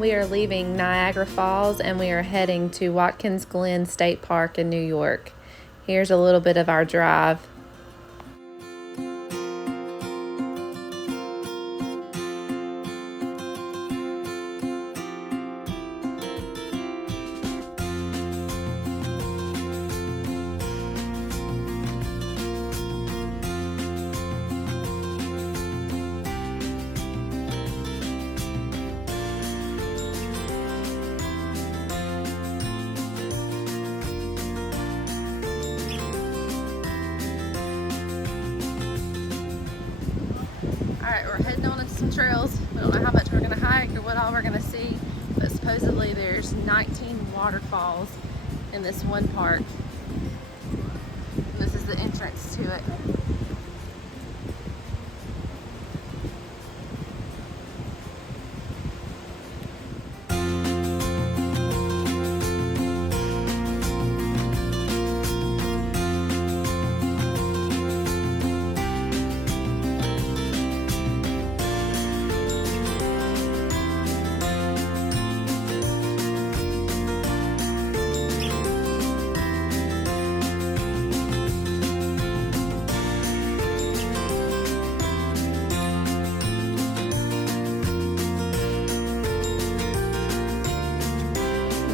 We are leaving Niagara Falls and we are heading to Watkins Glen State Park in New York. Here's a little bit of our drive. Alright, we're heading on into some trails. We don't know how much we're going to hike or what all we're going to see, but supposedly there's 19 waterfalls in this one park. This is the entrance to it.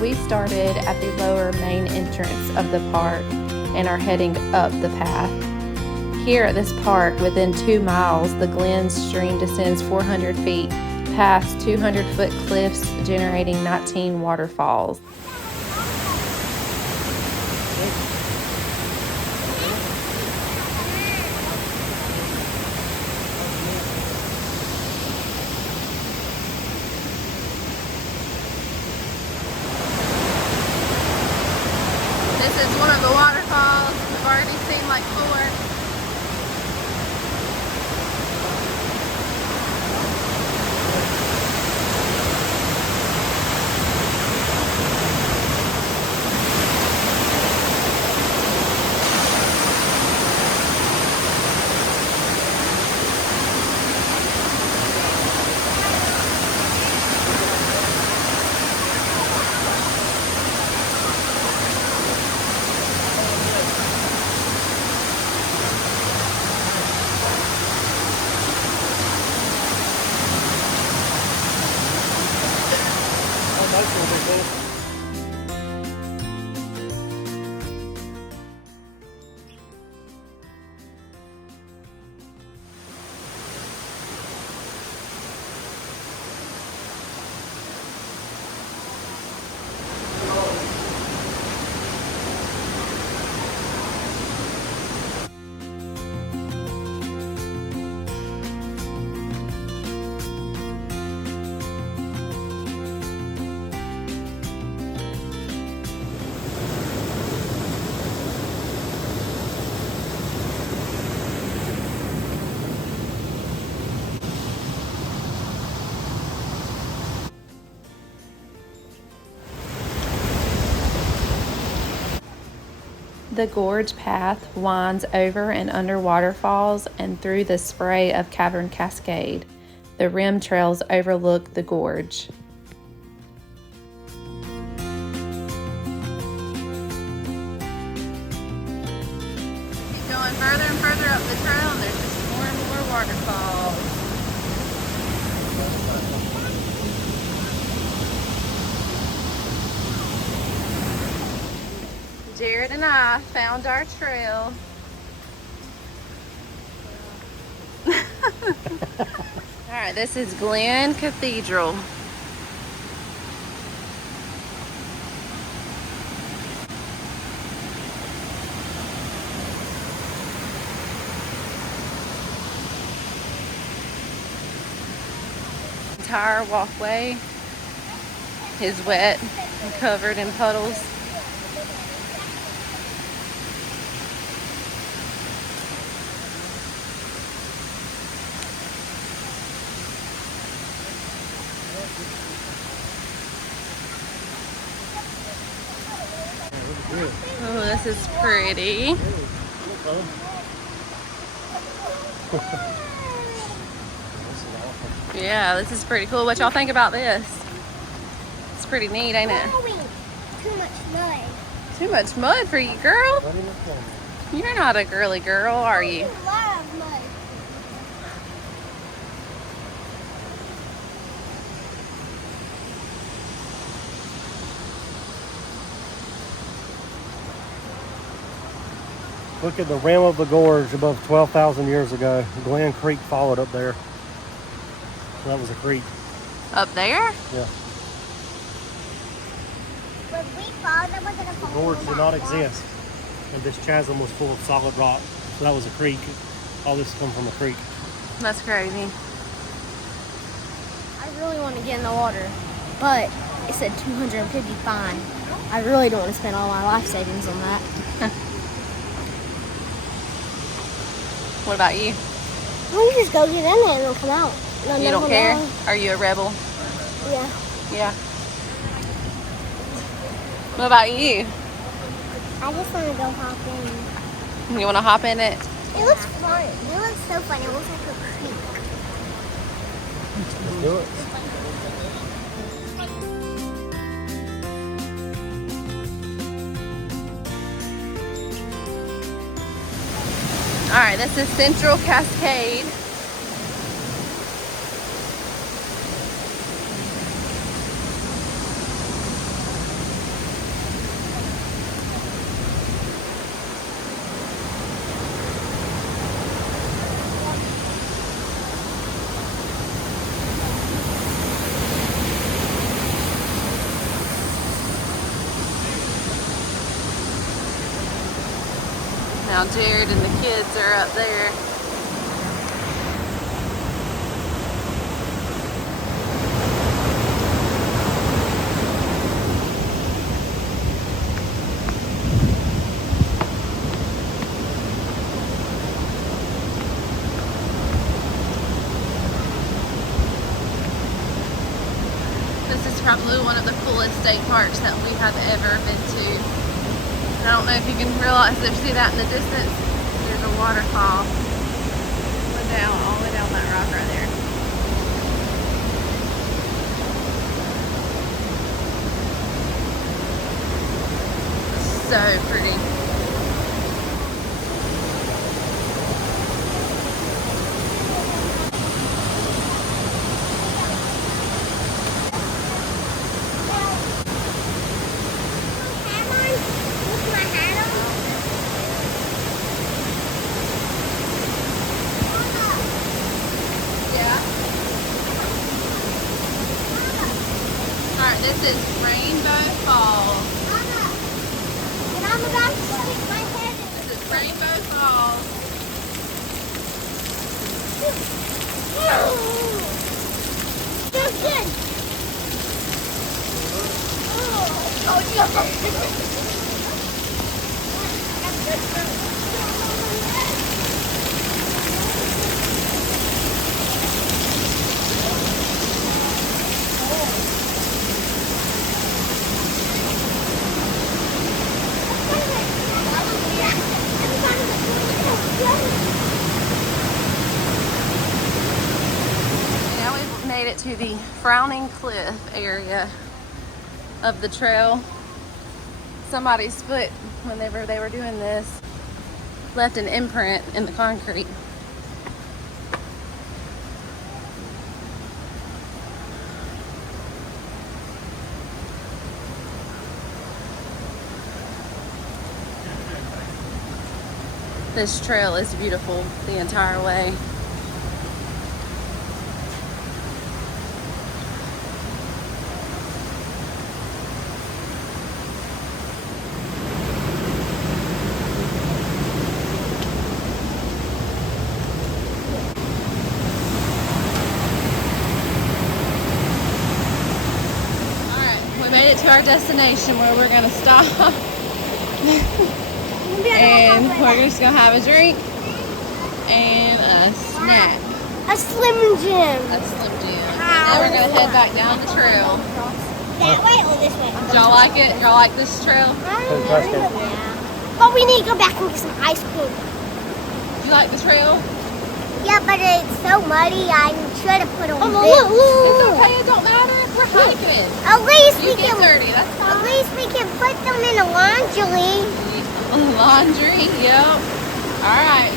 We started at the lower main entrance of the park and are heading up the path. Here at this park, within 2 miles, the Glen stream descends 400 feet past 200-foot cliffs, generating 19 waterfalls. This is one of the waterfalls. We've already seen like 4. The gorge path winds over and under waterfalls and through the spray of Cavern Cascade. The rim trails overlook the gorge. Keep going further and further up the trail and there's just more and more waterfalls. Jared and I found our trail. Alright, this is Glen Cathedral. Entire walkway is wet and covered in puddles. Oh, this is pretty. Yeah, this is pretty cool. What y'all think about this? That's pretty neat, ain't it? Too much mud. Too much mud for you, girl. You're not a girly girl, are you? A lot of mud. Look at the rim of the gorge above 12,000 years ago. Glen Creek followed up there. So that was a creek. Up there? Yeah. When we fall, then we're going to fall. The gorge did not exist. And this chasm was full of solid rock. So that was a creek. All this come from a creek. That's crazy. I really want to get in the water, but it said $250 fine. I really don't want to spend all my life savings on that. What about you? Well, you just go get in there and it'll come out. You don't care? Are you a rebel? Yeah. Yeah. What about you? I just want to go hop in. You want to hop in it? It looks fun. It looks so fun. It looks like a creek. Let's do it. All right, this is Central Cascade. Now Jared and the kids are up there. This is probably one of the coolest state parks that we have ever been to. I don't know if you can realize or see that in the distance. There's a waterfall. Going down, all the way down that rock right there. So pretty. This is Rainbow Falls. And I'm about to stick my head in. This is Rainbow Falls. That's good. Now we've made it to the Frowning Cliff area of the trail. Somebody's foot, whenever they were doing this, left an imprint in the concrete. This trail is beautiful the entire way. We made it to our destination where we're gonna stop and we're just gonna have a drink and a snack. A Slim Jim. A Slim Jim. And then we're gonna head back down the trail. That way or this way? Did y'all like it? Y'all like this trail? Fantastic. But we need to go back and get some ice cream. You like the trail? Yeah, but it's so muddy. I should have put on boots. It's okay, it don't matter. We're Watkins. At least You we get can. dirty. That's At fine. least we can put them in a laundry. Laundry. Yep. All right.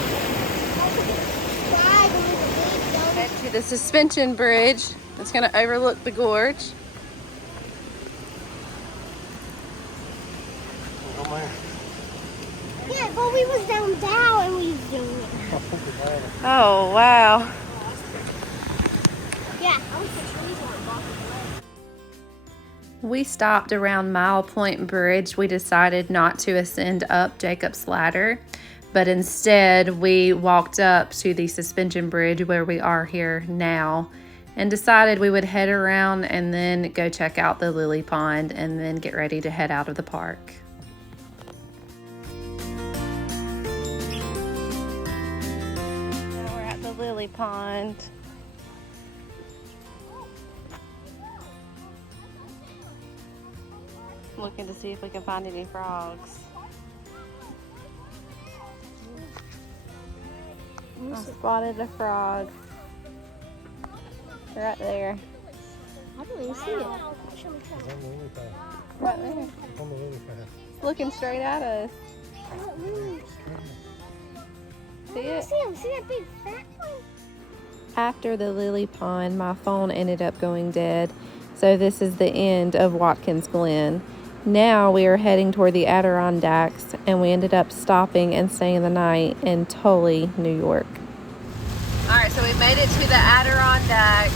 Head to the suspension bridge. It's going to overlook the gorge. Oh, man. Yeah, but we was down and we was doing it. Oh, wow. Yeah. We stopped around Mile Point Bridge. We decided not to ascend up Jacob's Ladder, but instead we walked up to the suspension bridge where we are here now and decided we would head around and then go check out the lily pond and then get ready to head out of the park. Now we're at the lily pond. Looking to see if we can find any frogs. I spotted a frog. Right there. I don't even see it. Right there. It's looking straight at us. See it? See him. See that big fat one? After the lily pond, my phone ended up going dead. So this is the end of Watkins Glen. Now we are heading toward the Adirondacks, and we ended up stopping and staying the night in Tully, New York. All right, so we made it to the Adirondacks.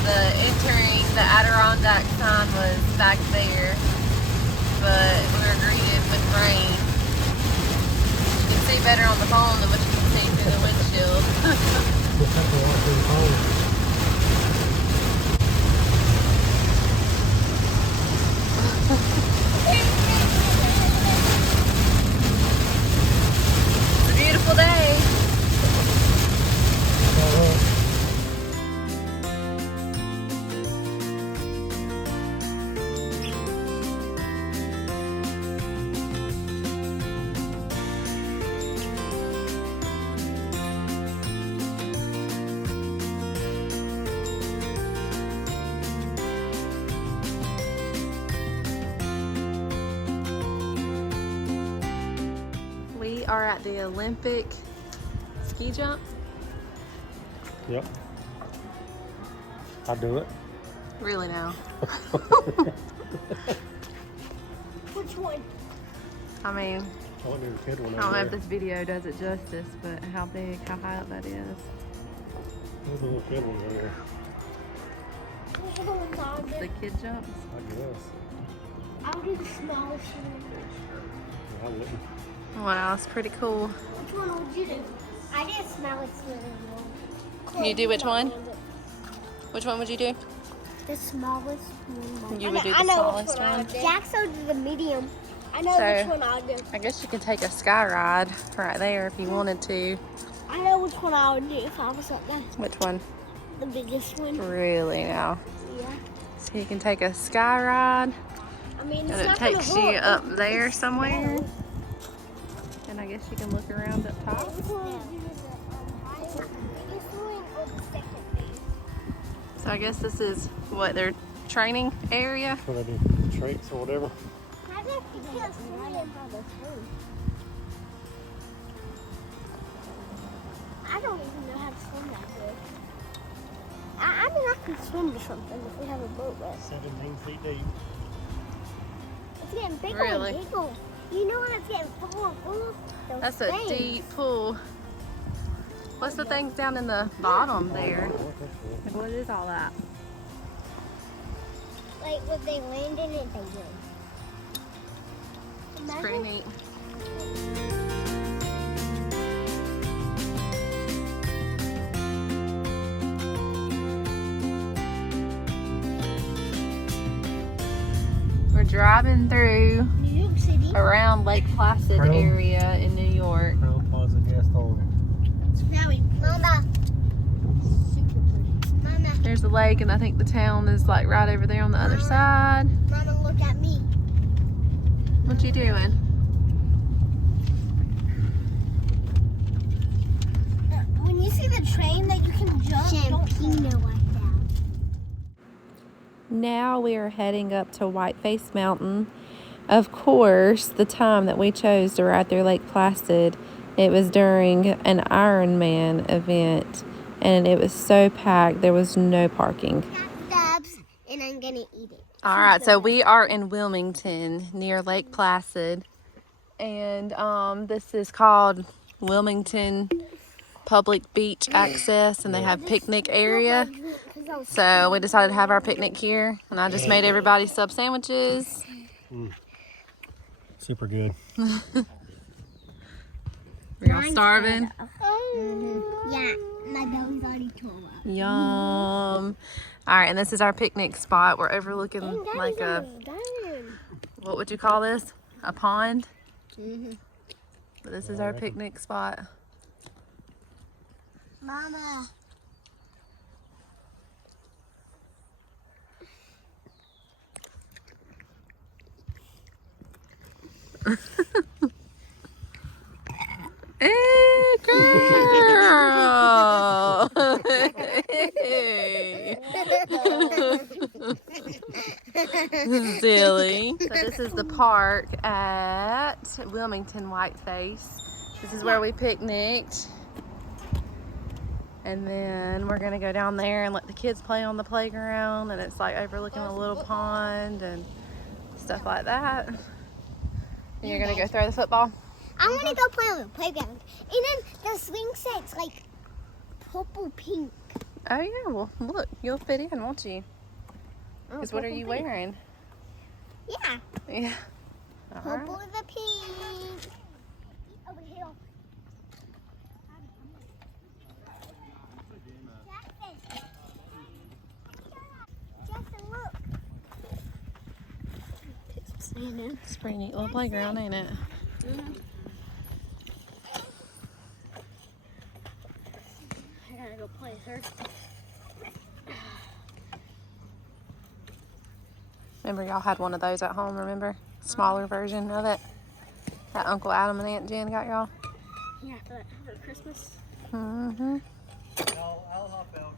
The entering the Adirondack sign was back there, but we were greeted with rain. You can see better on the phone than what you can see through the windshield. It's a beautiful day. We are at the Olympic ski jump. Yep. I'll do it. Really now. Which one? I mean, I want to do the kid one. I don't know if this video does it justice, but how big, how high up that is. There's a little kid one over there. The kid jumps. I guess. I'll do the smallest one. I wouldn't. Wow, it's pretty cool. Which one would you do? I did smallest one. You do which one? Which one would you do? The smallest one. You would do the smallest one? Jackson did the medium. I know So- which one I'll do. I guess you could take a sky ride right there if you wanted to. I know which one I would do if I was up there. Which one? The biggest one. Really now. Yeah. So you can take a sky ride I mean, and it's it not takes gonna you hurt. up there somewhere. And I guess you can look around up top. Which one would you do? The biggest one or the second biggest? So I guess this is what their training area. What I do? Traits or whatever. I think you can't swim by the food. I don't even know how to swim that good. I mean, I can swim to something if we have a boat with. 17 feet deep. It's getting bigger Really? and bigger. You know when it's getting full and full? Those That's a things. deep pool. What's the things down in the bottom there? Like, what is all that? Like when they land in it, they win. It's pretty neat. We're driving through New York City. around Lake Placid Crown. area in New York. Crown Plaza gas hole. It's very Mama. Super pretty. Mama. There's a lake, and I think the town is like right over there on the other side. Mama, look at me. What you doing? When you see the train that you can jump, don't like that. now we are heading up to Whiteface Mountain. Of course, the time that we chose to ride through Lake Placid, it was during an Ironman event, and it was so packed there was no parking. Stubs, and I'm gonna eat it. All right, so we are in Wilmington near Lake Placid, and this is called Wilmington Public Beach Access, and they have picnic area. So we decided to have our picnic here, and I just made everybody sub sandwiches. Super good. We're all starving. Yeah, my belly's already torn up. Yum. All right, and this is our picnic spot. We're overlooking like a, what would you call this? A pond? But this is our picnic spot. Mama. Hey, girl! Hey. Silly. So this is the park at Wilmington Whiteface. This is where we picnicked. And then we're gonna go down there and let the kids play on the playground, and it's like overlooking a little pond and stuff like that. And you're gonna go throw the football? I want to go play on the playground. And then the swing set's like purple pink. Oh yeah, well look, you'll fit in, won't you? Because what are you wearing? Yeah. Yeah. All Purple right. with the pink. Over here. Jackson, look. It's a pretty neat little playground, ain't it? I gotta go play third. Remember y'all had one of those at home, remember? Smaller version of it. That Uncle Adam and Aunt Jen got y'all? Yeah, for Christmas. Mm-hmm. I'll hop out.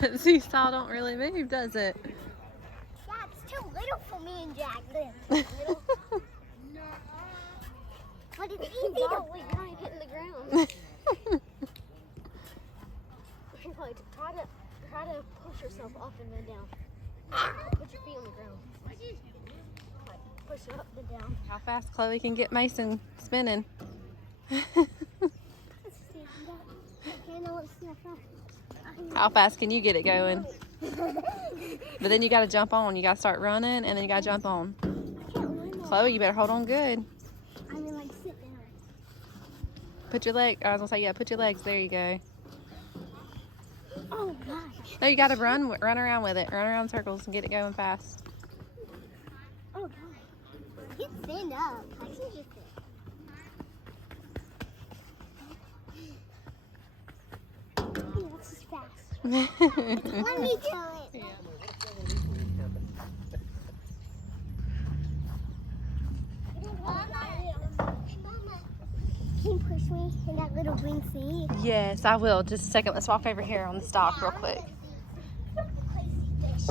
That seesaw don't really move, does it? Yeah, it's too little for me and Jacqueline. But it's easy to Wait, you're not hitting the ground. Like, try to push yourself up and then down. Put your feet on the ground. Like, push it up and down. How fast Chloe can get Mason spinning. How fast can you get it going? But then you gotta jump on. You gotta start running and then you gotta jump on. Chloe, you better hold on good. I mean, like, sit down. Put your leg, I was gonna say, yeah, put your legs, there you go. Oh, gosh. No, you gotta run around with it. Run around in circles and get it going fast. Oh, gosh. You stand up. I can just sit. This is fast. Let me do it. Mama, can you push me in that little green seat? Yes, I will. Just a second. Let's walk over here on this dock real quick.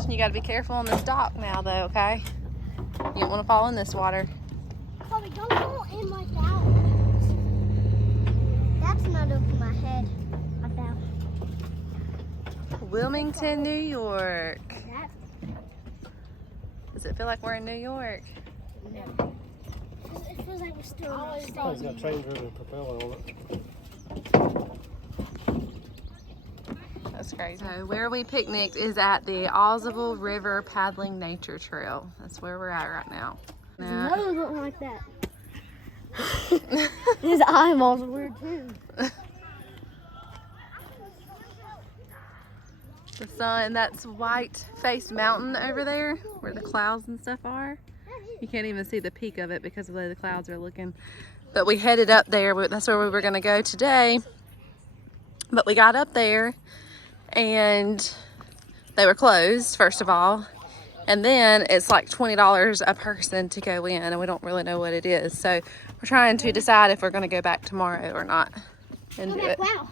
You gotta be careful on this dock now, though, okay? You don't want to fall in this water. Chloe, don't go in like that. That's not over my head. About Wilmington, New York. that. Does it feel like we're in New York? It feels like we're still in It's got a train-driven propeller on it. That's crazy. So where we picnicked is at the Ozable River Paddling Nature Trail. That's where we're at right now. Another one look like that. His eyeballs are weird too. The sun, that's Whiteface Mountain over there where the clouds and stuff are. You can't even see the peak of it because of the way the clouds are looking. But we headed up there. That's where we were going to go today. But we got up there and they were closed, first of all. And then it's like $20 a person to go in, and we don't really know what it is. So we're trying to decide if we're going to go back tomorrow or not and do it. Wow.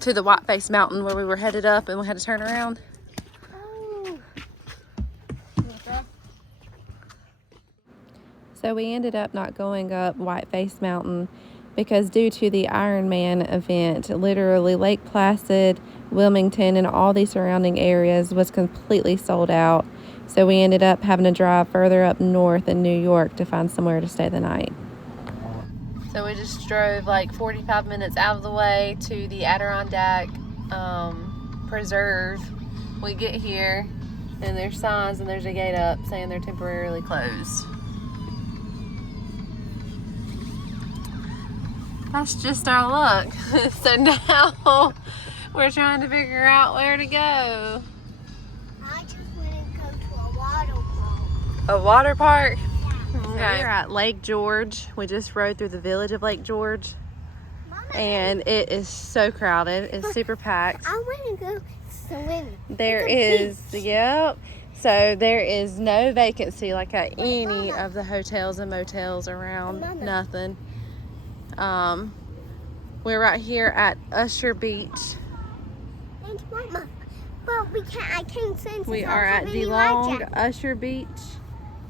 To the Whiteface Mountain where we were headed up and we had to turn around. Oh. So we ended up not going up Whiteface Mountain because due to the Ironman event, literally Lake Placid, Wilmington, and all the surrounding areas was completely sold out. So we ended up having to drive further up north in New York to find somewhere to stay the night. So we just drove like 45 minutes out of the way to the Adirondack Preserve. We get here and there's signs and there's a gate up saying they're temporarily closed. That's just our luck. So now we're trying to figure out where to go. I just want to go to a water park. A water park? Yeah. Okay. We're at Lake George. We just rode through the village of Lake George. Mama, And it is so crowded. It's super packed. I want to go swimming. There It's a is, beach. yep. So there is no vacancy like at any of the hotels and motels around. Mama. Nothing. We're right here at Usher Beach. And Mama, but we can't. I can't sense. We are at DeLong Usher Beach.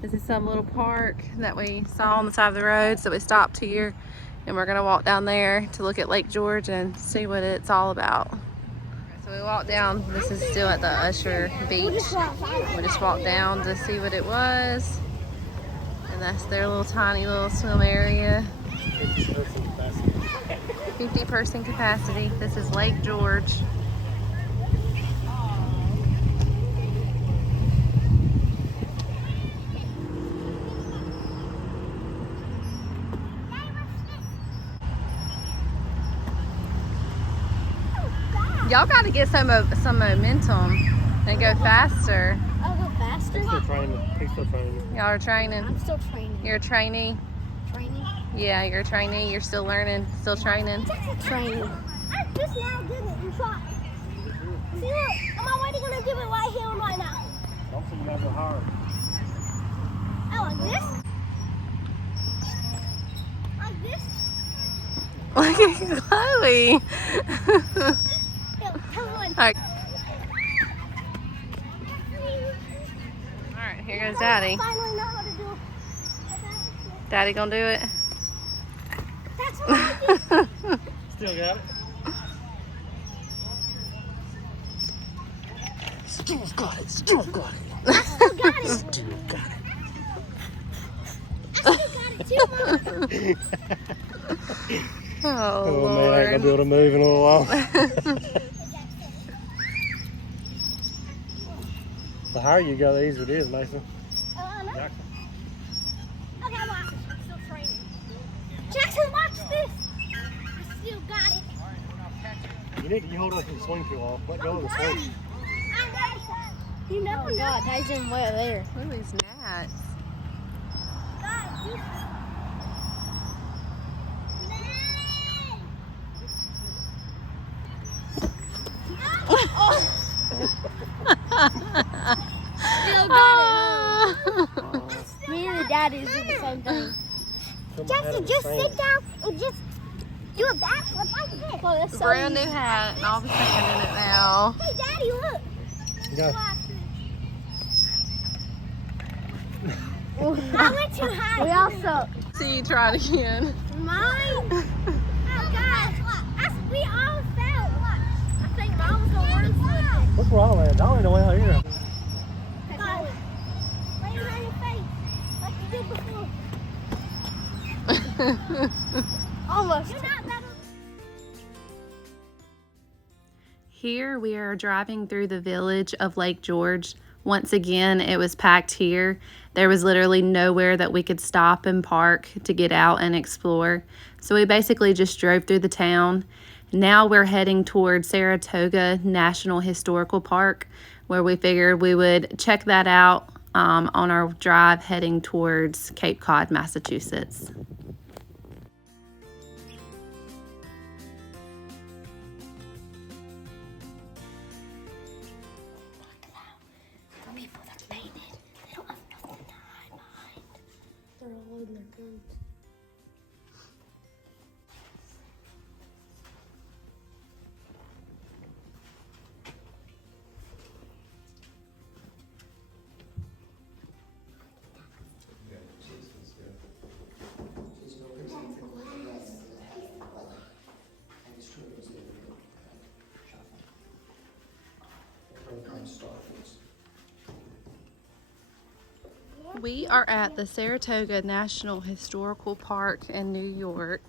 This is some little park that we saw on the side of the road, so we stopped here and we're gonna walk down there to look at Lake George and see what it's all about. So we walked down. This is still at the Usher Beach. We just walked down to see what it was, and that's their little tiny little swim area. 50-person capacity. This is Lake George. Y'all got to get some momentum and go faster. I'll go faster. He's still training. He's still training. Y'all are training. I'm still training. You're a trainee. Training. Yeah, you're a trainee. You're still learning, still training. Training. I just now did it. You try. See, look. I'm already gonna do it right here and right now. Don't say you gotta go hard. Oh, like this. Like this. Look at Chloe. Here, come on. All right, here goes Daddy. I finally know how to do it. Daddy gonna do it? That's what I did. Still got it. Still got it. Still got it. I still got it. Still got it. I still got it too, Mom. Oh, Oh man, I ain't Lord. gonna be able to move in a little while. The higher you go, the easier it is, Mason. No. Jackson. Okay, watch. I'm still training. Jackson, watch this. I still got it. You hold on to the swing too long. Let go of the swing. You never know. God, Daddy's in way there. Look at these gnats. Still got it. Me and the daddies do the same thing. Jackson, just sit down and just do a backflip like this. Oh, that's so Brand easy. new hat, and I'll be singing in it now. Hey, Daddy, look. Go. I went too high. We all suck. See you try it again. Mine. Oh, gosh. We all fell. I think mine was the worst one. What's wrong, man? Dolly ain't no way out here. God, lay it on your face like you did before. Almost. You're not that. Here we are driving through the village of Lake George. Once again, it was packed here. There was literally nowhere that we could stop and park to get out and explore. So we basically just drove through the town. Now we're heading toward Saratoga National Historical Park, where we figured we would check that out on our drive heading towards Cape Cod, Massachusetts. The people that made it. We are at the Saratoga National Historical Park in New York,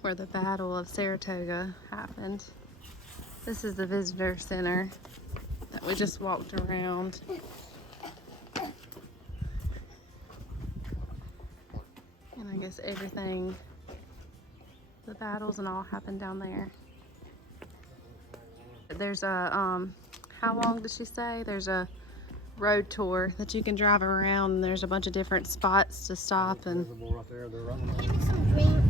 where the Battle of Saratoga happened. This is the visitor center that we just walked around. And I guess everything, the battles and all happened down there. There's a, how long did she say? There's a road tour that you can drive around, and there's a bunch of different spots to stop. And Give me some drink.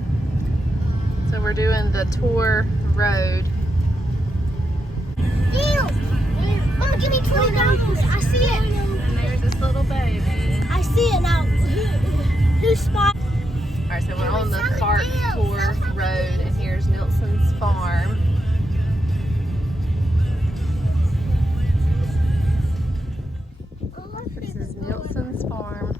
so we're doing the tour road. Ew! Mama, give me $20. I see it. And there's this little baby. I see it now. Who's spot? All right, so we're on the park tour road, and here's Nilsson's farm. This is Nilsson's farm.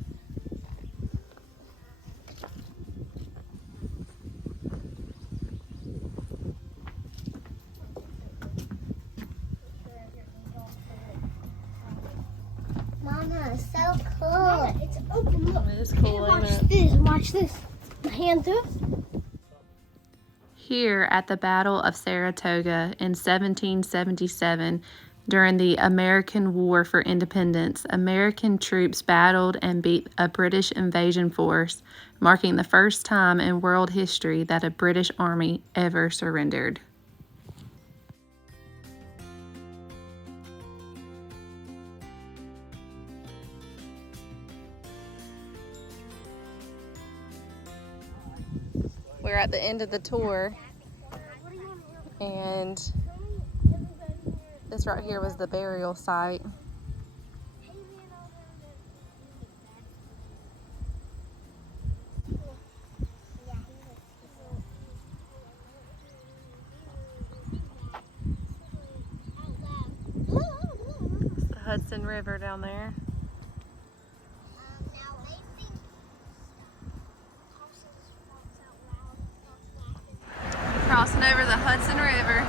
Mama, it's so cool. Mama, it's open. Look. It is cool, Watch ain't it? this. Watch this. My hand through. Here at the Battle of Saratoga in 1777, during the American War for Independence, American troops battled and beat a British invasion force, marking the first time in world history that a British army ever surrendered. We're at the end of the tour, and this right here was the burial site. It's the Hudson River down there. Crossing over the Hudson River.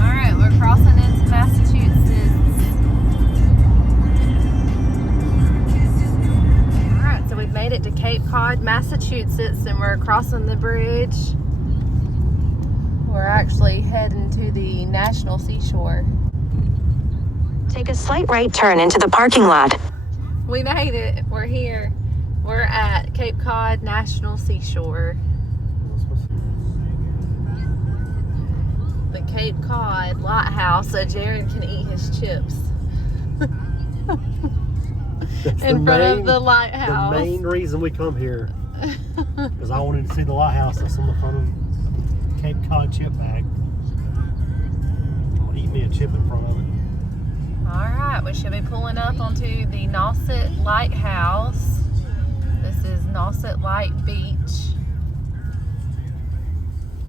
All right, we're crossing into Massachusetts. All right, so we've made it to Cape Cod, Massachusetts, and we're crossing the bridge. We're actually heading to the National Seashore. Take a slight right turn into the parking lot. We made it. We're here. We're at Cape Cod National Seashore. The Cape Cod Lighthouse, so Jared can eat his chips in front of the lighthouse. The main reason we come here is I wanted to see the lighthouse that's on the front of Cape Cod chip bag. I'll eat me a chip in front of it. Alright, we should be pulling up onto the Nauset Lighthouse. This is Nauset Light Beach.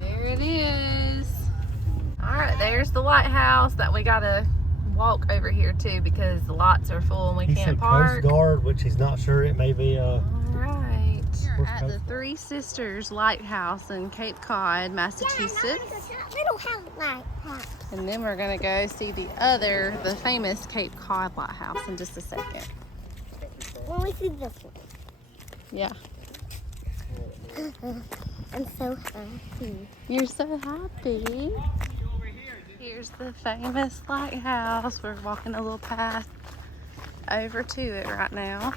There it is. Alright, there's the lighthouse that we gotta walk over here to because the lots are full and we He can't said park. Coast Guard, which he's not sure. It may be Alright. Where's At Coast the Guard? Three Sisters Lighthouse in Cape Cod, Massachusetts. And then we're gonna go see the famous Cape Cod Lighthouse in just a second. When we see this one. Yeah. I'm so happy. You're so happy. Here's the famous lighthouse. We're walking a little path over to it right now.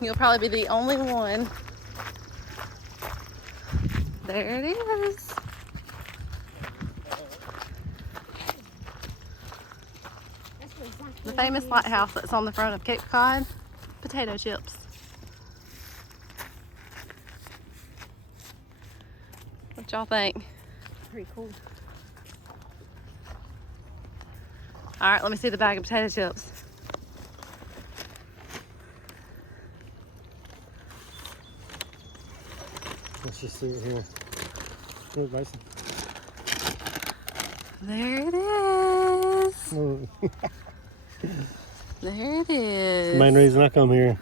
You'll probably be the only one. There it is. The famous lighthouse that's on the front of Cape Cod. Potato chips. What y'all think? Pretty cool. All right, let me see the bag of potato chips. Let's just see it here. Good, Mason. There it is. Oh. There it is. Main reason I come here.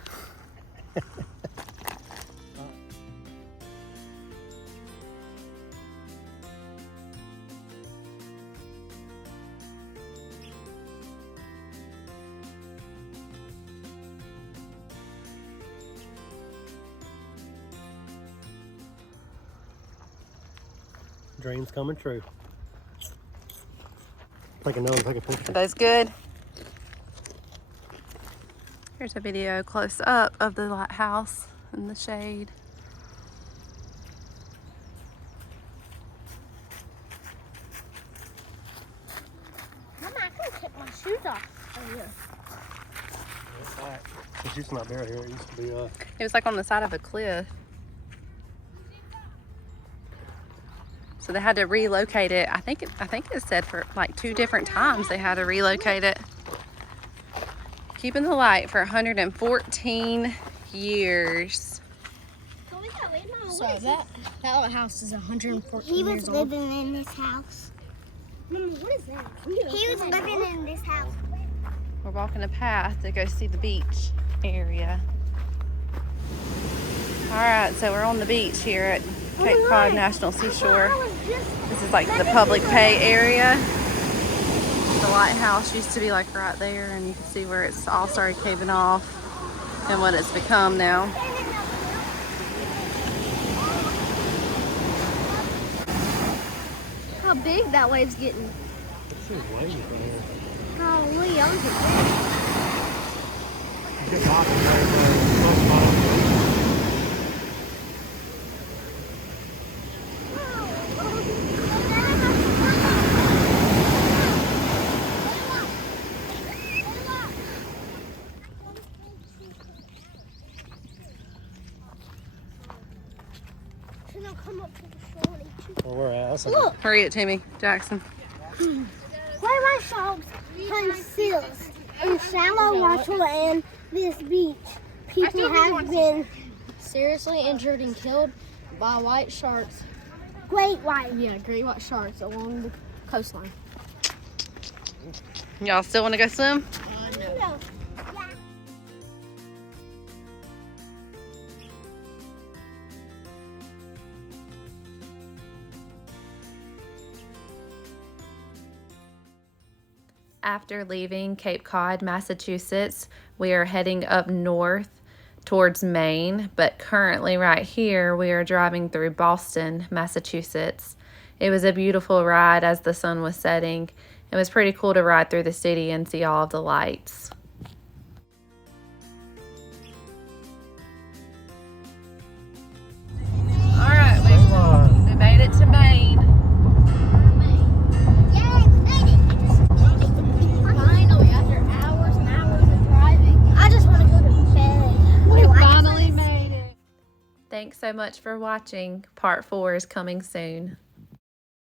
Dreams coming true. Take a picture. Are those good? Here's a video close up of the lighthouse in the shade. Mama, I can take my shoes off. Oh, yeah. It's used to not be right here. It used to be It was like on the side of a cliff. So they had to relocate it. I think it said for like 2 different times they had to relocate it. Keeping the light for 114 years. So that house is 114 He was years old. living in this house. Mama, what is that? He was living in this house. We're walking a path to go see the beach area. All right, so we're on the beach here at Cape Cod National Seashore. This is like the public pay area. The lighthouse used to be like right there, and you can see where it's all started caving off and what it's become now. How big that wave's getting. Golly, I was come up to the shore and eat you. where we're at. Look, Hurry it, Timmy Jackson. where my sharks hunt seals in shallow water and this beach. People have been Seriously injured and killed by white sharks. great white. Yeah, great white sharks along the coastline. Y'all still want to go swim? No. After leaving Cape Cod, Massachusetts, we are heading up north towards Maine, but currently right here we are driving through Boston, Massachusetts. It was a beautiful ride as the sun was setting. It was pretty cool to ride through the city and see all of the lights. All right, we made it to Maine. Finally, after hours and hours of driving, I just want to go to bed. We finally made it. Thanks so much for watching. Part 4 is coming soon.